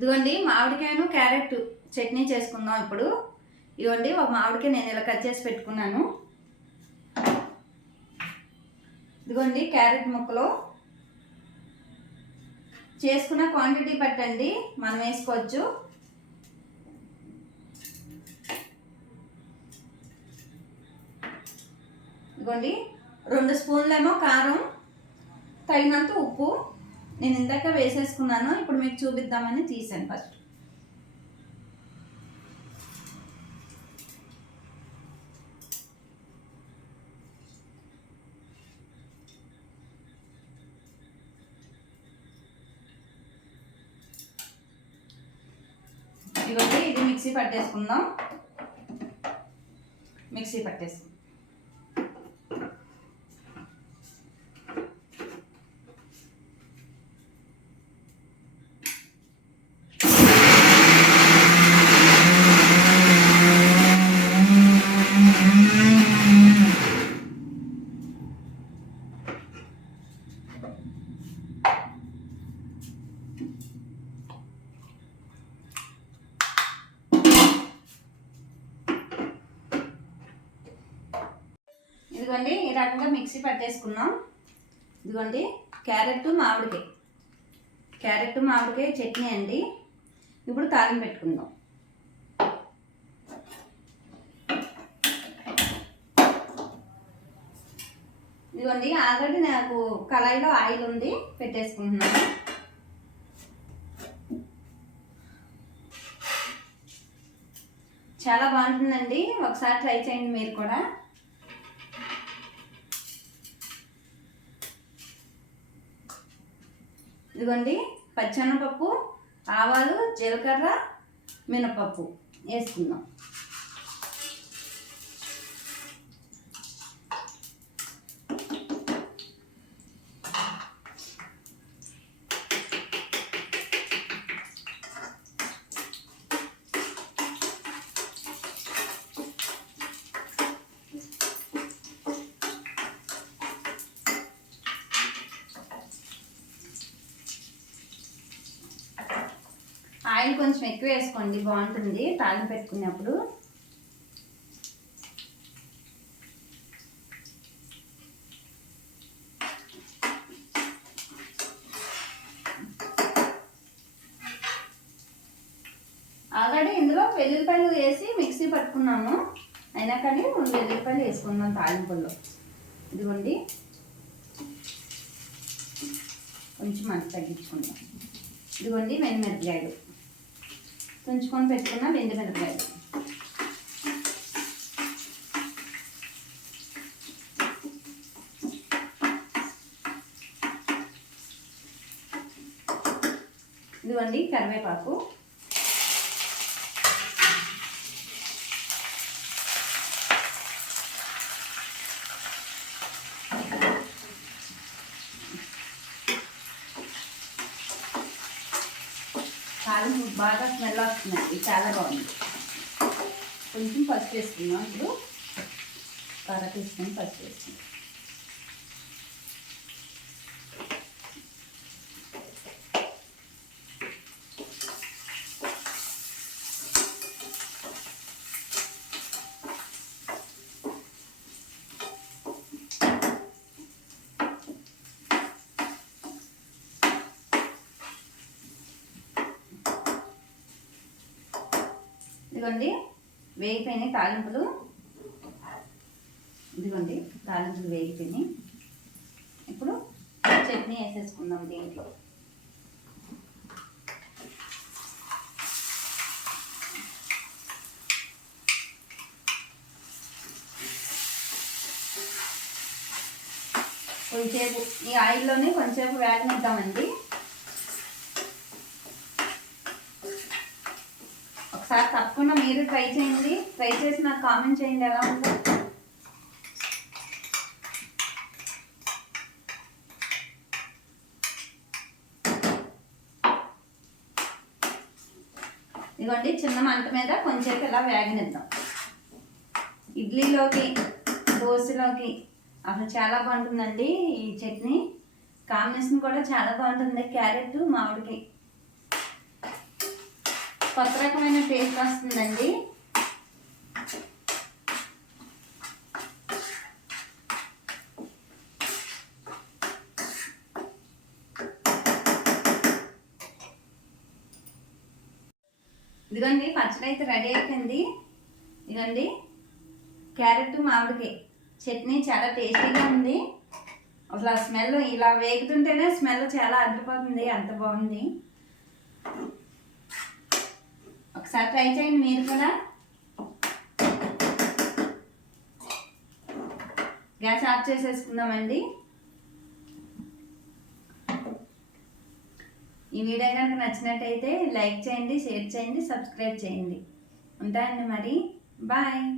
ఇదిగోండి మామిడికాయను క్యారెట్ చట్నీ చేసుకుందాం ఇప్పుడు. ఇదిగోండి ఒక మామిడికాయ నేను ఇలా కట్ చేసి పెట్టుకున్నాను. ఇదిగోండి క్యారెట్ ముక్కలు. చేసుకున్న క్వాంటిటీ పెట్టండి మనం వేసుకోవచ్చు. ఇదిగోండి రెండు స్పూన్లేమో కారం తగినంత ఉప్పు. నేను ఇందాక వేసేసుకున్నాను ఇప్పుడు మీకు చూపిద్దామని తీసాను ఫస్ట్ ఇదిగోండి ఇది మిక్సీ పట్టేసుకుందాం. మిక్సీ పట్టేసుకుందాం. ఇదిగోండి ఈ రకంగా మిక్సీ పట్టేసుకున్నాం. ఇదిగోండి క్యారెట్ మామిడికాయ. క్యారెట్ మామిడికాయ చట్నీ అండి. ఇప్పుడు తాలింపు పెట్టుకుందాం. ఇదిగోండి ఆల్రెడీ నాకు కళాయిలో ఆయిల్ ఉంది పెట్టేసుకుంటున్నాను. చాలా బాగుంటుందండి. ఒకసారి ట్రై చేయండి మీరు కూడా. ఇదిగోండి పచ్చెనపప్పు ఆవాలు జీలకర్ర మినపప్పు. వేసుకుందాం. ఆయిల్ కొంచెం ఎక్కువ వేసుకోండి బాగుంటుంది. తాలింపు పెట్టుకునేప్పుడు ఆల్రెడీ ఇందులో వెల్లుల్లిపాయలు వేసి మిక్సీ పట్టుకున్నాము అయినా కానీ వెల్లుల్లిపాయలు వేసుకుందాం తాలింపుల్లో ఇదిగోండి. కొంచెం మంట తగ్గించుకుందాం. ఇదిగోండి మిరపకాయలు తుంచుకొని పెట్టుకున్న వెండి మిరపకాయలు. ఇదిగోండి కరివేపాకు. కారం బాగా స్మెల్ వస్తుందండి చాలా బాగుంది. కొంచెం పసుపు వేసుకున్నాం ఇప్పుడు. కర్ర తీసుకొని పసుపు వేసుకున్నాం ఇదిగోండి వేగిపోయినాయి తాలింపులు. ఇదిగోండి తాలింపులు వేగిపోయినాయి. ఇప్పుడు చట్నీ వేసేసుకుందాం దీంట్లో. కొంచెంసేపు ఈ ఆయిల్లోనే కొంచెంసేపు వేగనిద్దామండి. ఒకసారి తప్పకుండా మీరు ట్రై చేయండి. ట్రై చేసి నాకు కామెంట్ చేయండి ఎలా ఉందో. ఇదిగోండి చిన్న మంట మీద కొంచెం ఇలా వేగనిద్దాం. ఇడ్లీలోకి దోశలోకి అసలు చాలా బాగుంటుందండి ఈ చట్నీ. కాంబినేషన్ కూడా చాలా బాగుంటుంది. క్యారెట్ మామిడికి కొత్త రకమైన టేస్ట్ వస్తుందండి. ఇదిగోండి పచ్చడి అయితే రెడీ అయిపోయింది. ఇదిగోండి క్యారెట్ మామిడికాయ. చట్నీ చాలా టేస్టీగా ఉంది. అసలు ఆ స్మెల్ ఇలా వేగుతుంటేనే స్మెల్ చాలా అదిరిపోతుంది. అంత బాగుంది. ఒకసారి ట్రై చేయండి మీరు కూడా. గ్యాస్ ఆఫ్ చేసేసుకుందామండి. ఈ వీడియో కనుక నచ్చినట్టయితే లైక్ చేయండి షేర్ చేయండి సబ్స్క్రైబ్ చేయండి. ఉంటాయండి మరి. బాయ్.